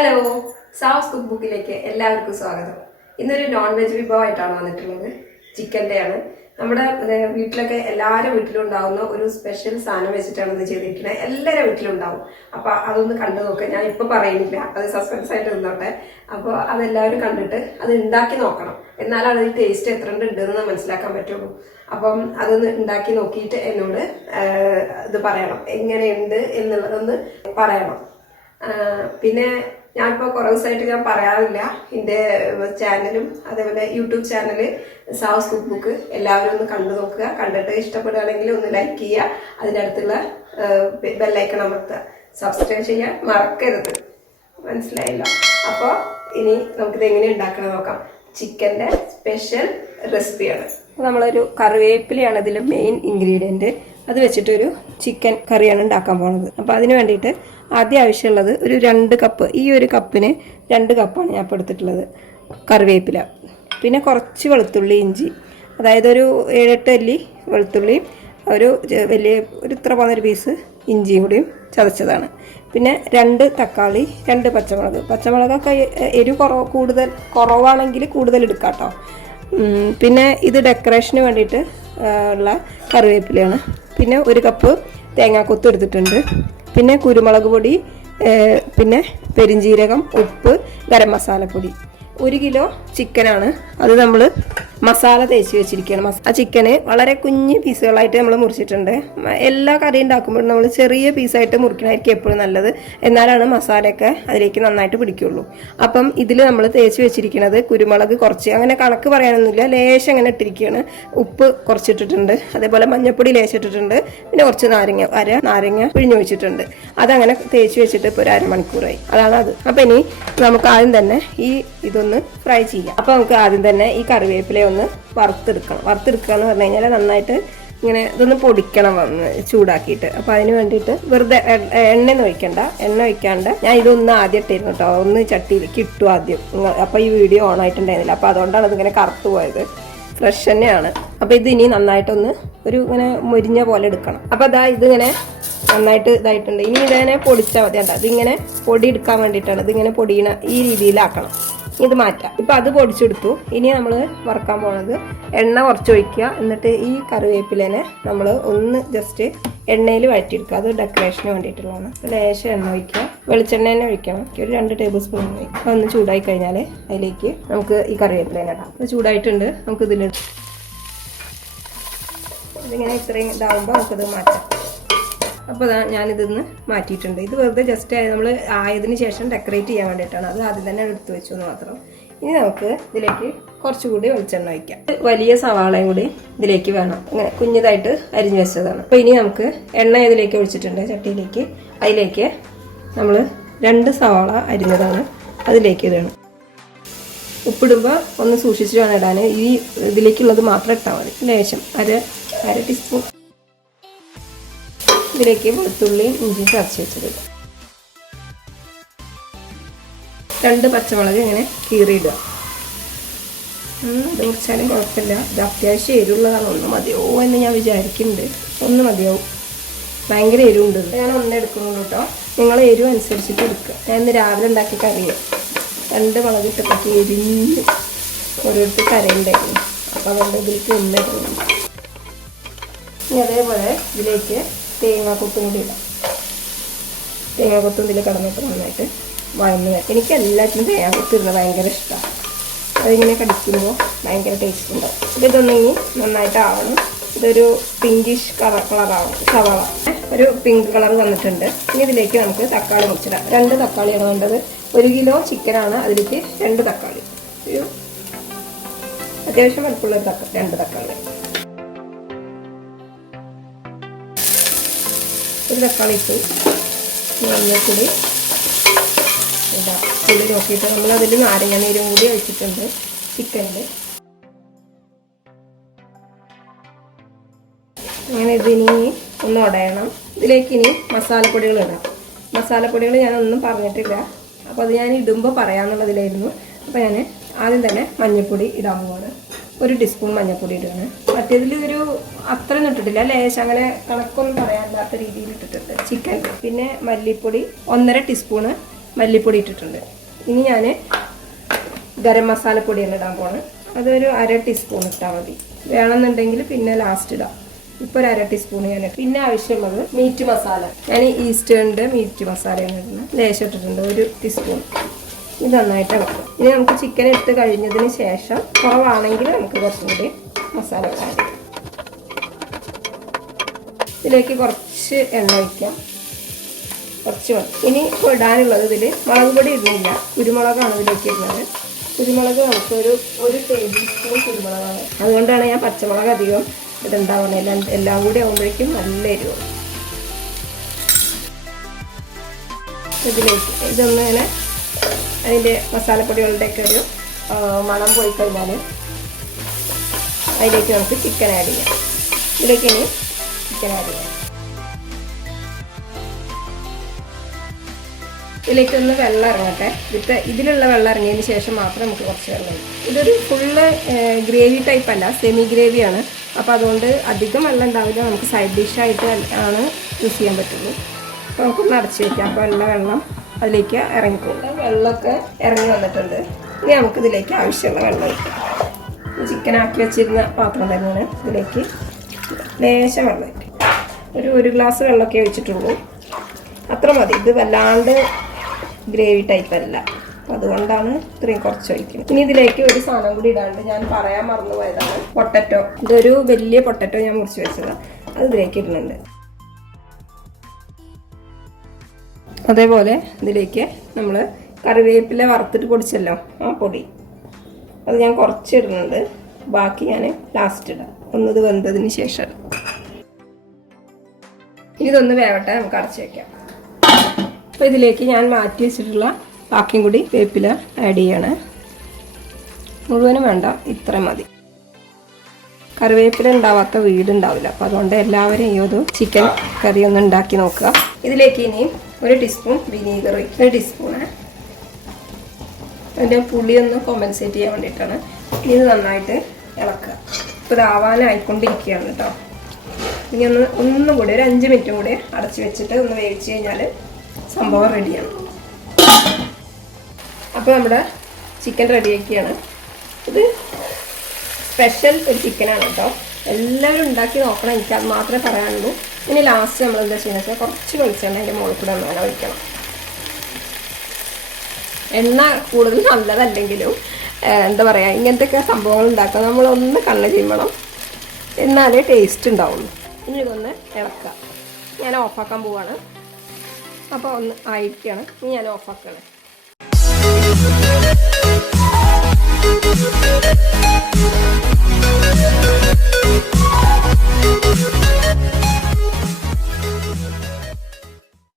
Hello, സാവസ് cook ബുക്കിലേക്ക് എല്ലാവർക്കും സ്വാഗതം. ഇന്നൊരു നോൺ വെജ് വിഭവമായിട്ടാണ് വന്നിട്ടുള്ളത്. ചിക്കൻ്റെയാണ്. നമ്മുടെ വീട്ടിലൊക്കെ എല്ലാവരുടെ വീട്ടിലും ഉണ്ടാവുന്ന ഒരു സ്പെഷ്യൽ സാധനം വെച്ചിട്ടാണ് ഇത് ചെയ്തിരിക്കുന്നത്. എല്ലാവരുടെ വീട്ടിലും ഉണ്ടാവും. അപ്പോൾ അതൊന്ന് കണ്ടു നോക്കുക. ഞാൻ ഇപ്പോൾ പറയുന്നില്ല, അത് സസ്പെൻസ് ആയിട്ട് നിന്നോട്ടെ. അപ്പോൾ അതെല്ലാവരും കണ്ടിട്ട് അത് ഉണ്ടാക്കി നോക്കണം. എന്നാലാണ് ഈ ടേസ്റ്റ് എത്ര ഉണ്ടെന്ന് മനസ്സിലാക്കാൻ പറ്റുള്ളൂ. അപ്പം അതൊന്ന് ഉണ്ടാക്കി നോക്കിയിട്ട് എന്നോട് ഇത് പറയണം, എങ്ങനെയുണ്ട് എന്നുള്ളതൊന്ന് പറയണം. പിന്നെ ഞാനിപ്പോൾ കുറേ ദിവസമായിട്ട് ഞാൻ പറയാറില്ല. എൻ്റെ ചാനലും അതേപോലെ യൂട്യൂബ് ചാനൽ സാവസ് കുക്ക് ബുക്ക് എല്ലാവരും ഒന്ന് കണ്ടു നോക്കുക. കണ്ടിട്ട് ഇഷ്ടപ്പെടുകയാണെങ്കിൽ ഒന്ന് ലൈക്ക് ചെയ്യുക, അതിൻ്റെ അടുത്തുള്ള ബെല്ലൈക്കൺ അമർത്തുക, സബ്സ്ക്രൈബ് ചെയ്യാൻ മറക്കരുത്. മനസ്സിലായില്ല? അപ്പോൾ ഇനി നമുക്കിത് എങ്ങനെ ഉണ്ടാക്കണം നോക്കാം. ചിക്കൻ്റെ സ്പെഷ്യൽ റെസിപ്പിയാണ്. നമ്മളൊരു കറിവേപ്പിലയാണ് ഇതിൽ മെയിൻ ഇൻഗ്രീഡിയൻറ്റ്. അത് വെച്ചിട്ടൊരു ചിക്കൻ കറിയാണ് ഉണ്ടാക്കാൻ പോകുന്നത്. അപ്പോൾ അതിന് വേണ്ടിയിട്ട് ആദ്യം ആവശ്യമുള്ളത് ഒരു 2 കപ്പ്. ഈ ഒരു കപ്പിന് 2 കപ്പാണ് ഞാൻ ഇപ്പോൾ എടുത്തിട്ടുള്ളത് കറിവേപ്പില. പിന്നെ കുറച്ച് വെളുത്തുള്ളി, ഇഞ്ചി, അതായത് ഒരു 7-8 അല്ലി വെളുത്തുള്ളിയും ഒരു ഇത്ര പോകുന്നൊരു പീസ് ഇഞ്ചിയും കൂടിയും ചതച്ചതാണ്. പിന്നെ 2 തക്കാളി, 2 പച്ചമുളക്. പച്ചമുളകൊക്കെ എരിവ് കുറവാണെങ്കിൽ കൂടുതൽ എടുക്കാം കേട്ടോ. പിന്നെ ഇത് ഡെക്കറേഷന് വേണ്ടിയിട്ട് ഉള്ള കറിവേപ്പിലയാണ്. പിന്നെ 1 കപ്പ് തേങ്ങാക്കൊത്ത് എടുത്തിട്ടുണ്ട്. പിന്നെ കുരുമുളക് പൊടി, പിന്നെ പെരിഞ്ജീരകം, ഉപ്പ്, ഗരം മസാലപ്പൊടി. 1 കിലോ ചിക്കനാണ്. അത് നമ്മൾ മസാല തേച്ച് വെച്ചിരിക്കുകയാണ്. ആ ചിക്കന് വളരെ കുഞ്ഞ് പീസുകളായിട്ട് നമ്മൾ മുറിച്ചിട്ടുണ്ട്. എല്ലാ കറി ഉണ്ടാക്കുമ്പോഴും നമ്മൾ ചെറിയ പീസായിട്ട് മുറിക്കണമായിരിക്കും എപ്പോഴും നല്ലത്. എന്നാലാണ് മസാലയൊക്കെ അതിലേക്ക് നന്നായിട്ട് പിടിക്കുള്ളൂ. അപ്പം ഇതിൽ നമ്മൾ തേച്ച് വെച്ചിരിക്കുന്നത് കുരുമുളക് കുറച്ച്, അങ്ങനെ കണക്ക് പറയാനൊന്നുമില്ല, ലേശം അങ്ങനെ ഇട്ടിരിക്കുകയാണ്. ഉപ്പ് കുറച്ചിട്ടിട്ടുണ്ട്, അതേപോലെ മഞ്ഞൾപ്പൊടി ലേശിട്ടിട്ടുണ്ട്. പിന്നെ കുറച്ച് നാരങ്ങ പിഴിഞ്ഞൊഴിച്ചിട്ടുണ്ട്. അതങ്ങനെ തേച്ച് വെച്ചിട്ട് ഇപ്പോൾ ഒരു അരമണിക്കൂറായി. അതാണ് അത്. അപ്പം ഇനി നമുക്ക് ആദ്യം തന്നെ ഇതൊന്ന് ഫ്രൈ ചെയ്യാം. അപ്പോൾ നമുക്ക് ആദ്യം തന്നെ ഈ കറിവേപ്പില ഒന്ന് വറുത്തെടുക്കണം. വറുത്തെടുക്കുക എന്ന് പറഞ്ഞു കഴിഞ്ഞാൽ നന്നായിട്ട് ഇങ്ങനെ ഇതൊന്ന് പൊടിക്കണം ചൂടാക്കിയിട്ട്. അപ്പോൾ അതിന് വേണ്ടിയിട്ട് വെറുതെ എണ്ണ ഒഴിക്കാണ്ട് ഞാൻ ഇതൊന്ന് ആദ്യം ഇട്ടിരുന്നു കേട്ടോ. ഒന്ന് ചട്ടിയിലേക്ക് ഇട്ടു ആദ്യം. അപ്പോൾ ഈ വീഡിയോ ഓൺ ആയിട്ടുണ്ടായിരുന്നില്ല, അപ്പോൾ അതുകൊണ്ടാണ് ഇതിങ്ങനെ കറുത്തു പോയത്. ഫ്രഷ് തന്നെയാണ്. അപ്പോൾ ഇത് ഇനി നന്നായിട്ടൊന്ന് ഇങ്ങനെ മുരിഞ്ഞ പോലെ എടുക്കണം. അപ്പോൾ അതാ ഇതിങ്ങനെ നന്നായിട്ട് ഇതായിട്ടുണ്ട്. ഇനി ഇതിനെ പൊടിച്ചാൽ മതി കേട്ടോ. ഇതിങ്ങനെ പൊടി എടുക്കാൻ വേണ്ടിയിട്ടാണ് ഇതിങ്ങനെ പൊടിയണ ഈ രീതിയിലാക്കണം. ഇത് മാറ്റാം. ഇപ്പം അത് പൊടിച്ചെടുത്തു. ഇനി നമ്മൾ വറുക്കാൻ പോണത് എണ്ണ കുറച്ച് ഒഴിക്കുക. എന്നിട്ട് ഈ കറിവേപ്പിലേനെ നമ്മൾ ഒന്ന് ജസ്റ്റ് എണ്ണയിൽ വഴറ്റിയെടുക്കുക. അത് ഡെക്കറേഷന് വേണ്ടിയിട്ടുള്ളതാണ്. ലേശം എണ്ണ ഒഴിക്കുക. വെളിച്ചെണ്ണ തന്നെ ഒഴിക്കണം. ഒരു 2 ടേബിൾ സ്പൂൺ ഒഴിക്കുക. ഒന്ന് ചൂടായി കഴിഞ്ഞാൽ അതിലേക്ക് നമുക്ക് ഈ കറിവേപ്പിലേനെ ഇടാം. അത് ചൂടായിട്ടുണ്ട്. നമുക്ക് ഇതിങ്ങനെ ഇത്രയും ഇതാകുമ്പോൾ നമുക്കത് മാറ്റാം. അപ്പോൾ ഞാനിതൊന്ന് മാറ്റിയിട്ടുണ്ട്. ഇത് വെറുതെ ജസ്റ്റ് നമ്മൾ ആയതിനു ശേഷം ഡെക്കറേറ്റ് ചെയ്യാൻ വേണ്ടിയിട്ടാണ്. അത് ആദ്യം തന്നെ എടുത്തു വെച്ചു എന്ന് മാത്രം. ഇനി നമുക്ക് ഇതിലേക്ക് കുറച്ചുകൂടി വെളിച്ചെണ്ണ ഒഴിക്കാം. വലിയ സവാളയും കൂടി ഇതിലേക്ക് വേണം. അങ്ങനെ കുഞ്ഞതായിട്ട് അരിഞ്ഞു വെച്ചതാണ്. അപ്പോൾ ഇനി നമുക്ക് എണ്ണ ഇതിലേക്ക് ഒഴിച്ചിട്ടുണ്ട് ചട്ടിയിലേക്ക്. അതിലേക്ക് നമ്മൾ 2 സവാള അരിഞ്ഞതാണ് അതിലേക്ക് ഇടണം. ഉപ്പിടുമ്പോൾ ഒന്ന് സൂക്ഷിച്ചിട്ട് വേണം ഇടാൻ. ഈ ഇതിലേക്കുള്ളത് മാത്രം ഇട്ടാൽ മതി. ലേശം അര ടീസ്പൂൺ ഇതിലേക്ക് വെളുത്തുള്ളിയും ഇഞ്ചിയും ചതച്ച് വെച്ചത്. 2 പച്ചമുളക് ഇങ്ങനെ കീറിയിടുക. ഇത് മുറിച്ചാലും കുഴപ്പമില്ല. ഇത് അത്യാവശ്യം എരിവുള്ളതാണ്. 1 മതിയോ എന്ന് ഞാൻ വിചാരിക്കുന്നുണ്ട്. 1 മതിയാവും. ഭയങ്കര എരിവുണ്ട്. ഞാൻ 1 എടുക്കുന്നുള്ളൂ കേട്ടോ. നിങ്ങൾ എരിവ് അനുസരിച്ചിട്ട് എടുക്കുക. ഞാൻ ഇന്ന് രാവിലെ ഉണ്ടാക്കി കറിയോ 2 മുളക് ഇട്ടപ്പോൾ എരിഞ്ഞ് ഓരോരുത്തർ കരയുണ്ടായിരുന്നു. അപ്പോൾ അതുകൊണ്ട് ഇതിലേക്ക് 1 ഇടുന്നു. ഇനി അതേപോലെ ഇതിലേക്ക് തേങ്ങാക്കൊത്തും കൂടി ഇടാം. തേങ്ങാക്കൊത്തും ഇതിൽ കിടന്നിട്ട് നന്നായിട്ട് വഴന്ന് വരും. എനിക്ക് എല്ലാത്തിനും തേങ്ങാക്കൊത്ത് ഇടുന്നത് ഭയങ്കര ഇഷ്ടമാണ്. അതിങ്ങനെ കടിക്കുമ്പോൾ ഭയങ്കര ടേസ്റ്റ് ഉണ്ടാവും. അപ്പോൾ ഇതൊന്നെങ്കിൽ നന്നായിട്ട് ആവണം. ഇതൊരു പിങ്കിഷ് കളറാവണം. സവാള ഒരു പിങ്ക് കളർ വന്നിട്ടുണ്ട്. ഇനി ഇതിലേക്ക് നമുക്ക് തക്കാളി മുറിച്ചിടാം. 2 തക്കാളിയാണ് വേണ്ടത്. 1 കിലോ ചിക്കനാണ്. അതിലേക്ക് 2 തക്കാളി, ഒരു അത്യാവശ്യം വലുപ്പമുള്ള 2 തക്കാളി. 1 തക്കാളി ഇട്ടു. കൂടി ഇടാം. പുളി നോക്കിയിട്ട് നമ്മളതിൽ നാരങ്ങ നീരും കൂടി ഒഴിച്ചിട്ടുണ്ട് ചിക്കനിൽ. അങ്ങനെ ഇതിനി ഒന്ന് ഉടയണം. ഇതിലേക്ക് ഇനി മസാലപ്പൊടികൾ ഇടാം. മസാലപ്പൊടികൾ ഞാനൊന്നും പറഞ്ഞിട്ടില്ല. അപ്പോൾ അത് ഞാൻ ഇടുമ്പോൾ പറയാമെന്നുള്ളതിലായിരുന്നു. അപ്പോൾ ഞാൻ ആദ്യം തന്നെ മഞ്ഞൾപ്പൊടി ഇടാൻ പോവാണ്. 1 ടീസ്പൂൺ മഞ്ഞൾപ്പൊടി ഇടുകയാണ്. മറ്റേതിൽ അത്രയൊന്നും ഇട്ടിട്ടില്ല, ലേശം അങ്ങനെ കണക്കൊന്നും പറയാനില്ലാത്ത രീതിയിൽ ഇട്ടിട്ടുണ്ട് ചിക്കൻ. പിന്നെ മല്ലിപ്പൊടി 1.5 ടീസ്പൂണ് മല്ലിപ്പൊടി ഇട്ടിട്ടുണ്ട്. ഇനി ഞാൻ ഗരം മസാലപ്പൊടിയാണ് ഇടാൻ പോണത്. അതൊരു 1/2 ടീസ്പൂൺ ഇട്ടാൽ മതി. വേണമെന്നുണ്ടെങ്കിൽ പിന്നെ ലാസ്റ്റ് ഇടാം. ഇപ്പോൾ ഒരു 1/2 ടീസ്പൂൺ ഞാൻ. പിന്നെ ആവശ്യമുള്ളത് മീറ്റ് മസാല. ഞാൻ ഈസ്റ്റേണിൻ്റെ മീറ്റ് മസാലയാണ് ഇടുന്നത്. ലേശം ഇട്ടിട്ടുണ്ട്, 1 ടീസ്പൂൺ. ഇത് നന്നായിട്ട് ഇളക്കും. ഇനി നമുക്ക് ചിക്കൻ ഇട്ട് കഴിഞ്ഞതിന് ശേഷം കുറവാണെങ്കിൽ നമുക്ക് കുറച്ചും കൂടി മസാല ഇടാം. ഇതിലേക്ക് കുറച്ച് എണ്ണ ഒഴിക്കാം, കുറച്ച് മതി. ഇനി ഇടാനുള്ളത് ഇതിൽ മുളക് പൊടി ഇടുന്നില്ല, കുരുമുളകാണ് ഇതിലേക്ക് ഇടുന്നത്. കുരുമുളക് നമുക്ക് ഒരു ടേബിൾ സ്പൂൺ കുരുമുളകാണ്. അതുകൊണ്ടാണ് ഞാൻ പച്ചമുളക് അധികം ഇതുണ്ടാവുന്നത്. എല്ലാം കൂടി ആകുമ്പോഴേക്കും നല്ല എരിവ്. ഇതിലേക്ക് ഇതൊന്ന് ഇങ്ങനെ അതിൻ്റെ മസാലപ്പൊടികളുടെയൊക്കെ ഒരു മണം പോയി കഴിഞ്ഞാൽ അതിലേക്ക് നമുക്ക് ചിക്കൻ ആഡ് ചെയ്യാം. ഇതിലേക്ക് ഇനി ചിക്കൻ ആഡ് ചെയ്യാം. ഇതിലേക്കൊന്ന് വെള്ളം ഇറങ്ങട്ടെ. ഇതിലുള്ള വെള്ളം ഇറങ്ങിയതിന് ശേഷം മാത്രം നമുക്ക് കുറച്ച് വെള്ളം ഒഴിക്കും. ഇതൊരു ഫുള്ള് ഗ്രേവി ടൈപ്പ് അല്ല, സെമി ഗ്രേവിയാണ്. അപ്പോൾ അതുകൊണ്ട് അധികം വെള്ളം ഉണ്ടാവില്ല. നമുക്ക് സൈഡ് ഡിഷായിട്ട് ആണ് യൂസ് ചെയ്യാൻ പറ്റുള്ളൂ. അപ്പോൾ നമുക്കൊന്ന് അടച്ച് വയ്ക്കാം. അപ്പോൾ എല്ലാ വെള്ളം അതിലേക്ക് ഇറങ്ങിപ്പോകും. വെള്ളമൊക്കെ ഇറങ്ങി വന്നിട്ടുണ്ട്. ഇനി നമുക്കിതിലേക്ക് ആവശ്യമുള്ള വെള്ളം ഒഴിക്കാം. ചിക്കൻ ആക്കി വെച്ചിരുന്ന പാത്രം തന്നെയാണ്. ഇതിലേക്ക് ലേശം വെള്ളം ഒഴിക്കും. ഒരു ഗ്ലാസ് വെള്ളമൊക്കെ ഒഴിച്ചിട്ടുള്ളൂ, അത്ര മതി. ഇത് വല്ലാണ്ട് ഗ്രേവി ടൈപ്പ് അല്ല, അതുകൊണ്ടാണ് ഇത്രയും കുറച്ച് ഒഴിക്കുന്നത്. ഇനി ഇതിലേക്ക് ഒരു സാധനം കൂടി ഇടാണ്ട് ഞാൻ പറയാൻ മറന്നുപോയതാണ്, പൊട്ടറ്റോ. ഇതൊരു വലിയ പൊട്ടറ്റോ ഞാൻ മുറിച്ച് വെച്ചതാണ്, അത് ഇതിലേക്ക് ഇടുന്നുണ്ട്. അതേപോലെ ഇതിലേക്ക് നമ്മൾ കറിവേപ്പില വറുത്തിട്ട് പൊടിച്ചല്ലോ, ആ പൊടി അത് ഞാൻ കുറച്ച് ഇടുന്നുണ്ട്. ബാക്കി ഞാൻ ലാസ്റ്റ് ഇടാം, ഒന്നത് വെന്തതിന് ശേഷം. ഇനി ഇതൊന്ന് വേവട്ടെ, നമുക്ക് അടച്ച് വയ്ക്കാം. അപ്പോൾ ഇതിലേക്ക് ഞാൻ മാറ്റി വെച്ചിട്ടുള്ള ബാക്കിയും കൂടി വേപ്പില ആഡ് ചെയ്യണം. മുഴുവനും വേണ്ട, ഇത്ര മതി. കറിവേപ്പില ഉണ്ടാവാത്ത വീടുണ്ടാവില്ല, അപ്പോൾ അതുകൊണ്ട് എല്ലാവരും ഈ ഒരു ചിക്കൻ കറി ഒന്ന് ഉണ്ടാക്കി നോക്കുക. ഇതിലേക്ക് ഇനി 1 ടീസ്പൂൺ വിനീഗർ ഒഴിക്കുക. 1 ടീസ്പൂണ്. അതിൻ്റെ പുളി ഒന്ന് കോമ്പൻസേറ്റ് ചെയ്യാൻ വേണ്ടിയിട്ടാണ്. ഇത് നന്നായിട്ട് ഇളക്കുക. ഇപ്പോൾ ഇതാവാനായിക്കൊണ്ടിരിക്കുകയാണ് കേട്ടോ. ഇനി ഒന്നും കൂടി ഒരു 5 മിനിറ്റും കൂടി അടച്ച് വെച്ചിട്ട് ഒന്ന് വേവിച്ച് കഴിഞ്ഞാൽ സംഭവം റെഡിയാണ്. അപ്പോൾ നമ്മുടെ ചിക്കൻ റെഡിയാക്കിയാണ്. ഇത് സ്പെഷ്യൽ ഒരു ചിക്കനാണ് കേട്ടോ. എല്ലാവരും ഉണ്ടാക്കി നോക്കണം, എനിക്കത് മാത്രമേ പറയാനുള്ളൂ. ഇനി ലാസ്റ്റ് നമ്മൾ എന്താ ചെയ്യുന്നത് വെച്ചാൽ കുറച്ച് വെളിച്ചെണ്ണ അതിൻ്റെ മുകളിൽ കൂടെ ഒന്ന് ഒഴിക്കണം. എണ്ണ കൂടുതൽ നല്ലതല്ലെങ്കിലും എന്താ പറയുക, ഇങ്ങനത്തെയൊക്കെ സംഭവങ്ങൾ ഉണ്ടാക്കുക നമ്മളൊന്ന് കണ്ണ് ചെയ്യണം, എന്നാലേ ടേസ്റ്റ് ഉണ്ടാവുള്ളൂ. ഇനി ഇതൊന്ന് ഇളക്കുക. ഞാൻ ഓഫാക്കാൻ പോവാണ്. അപ്പോൾ ഒന്ന് ആയിരിക്കുകയാണ്. ഇനി ഞാൻ ഓഫാക്കുകയാണ്.